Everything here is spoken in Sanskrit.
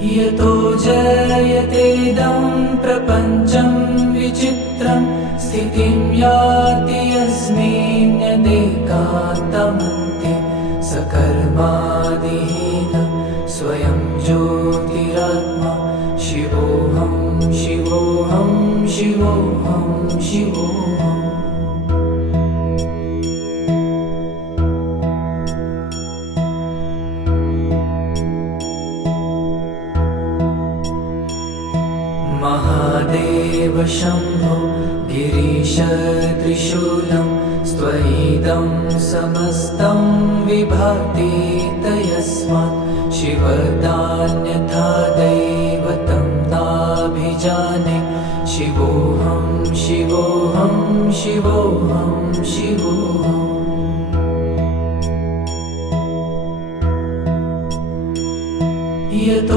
यतो जयतेदं प्रपञ्चं विचित्रं स्थितिं याति यस्मिन्नेकान्तमन्ते सकर्मादिहीनं स्वयं ज्योतिरात्मा शिवोऽहं शिवोऽहं शिवोऽहं शिवोऽहम्। महादेव शम्भो गिरीश त्रिशूलं स्त्वयिदं समस्तं विभाति तस्मात् शिवदान्यथा दैवतं नाभिजाने शिवोऽहं शिवोऽहं शिवोऽहं शिवोऽहम्। यतो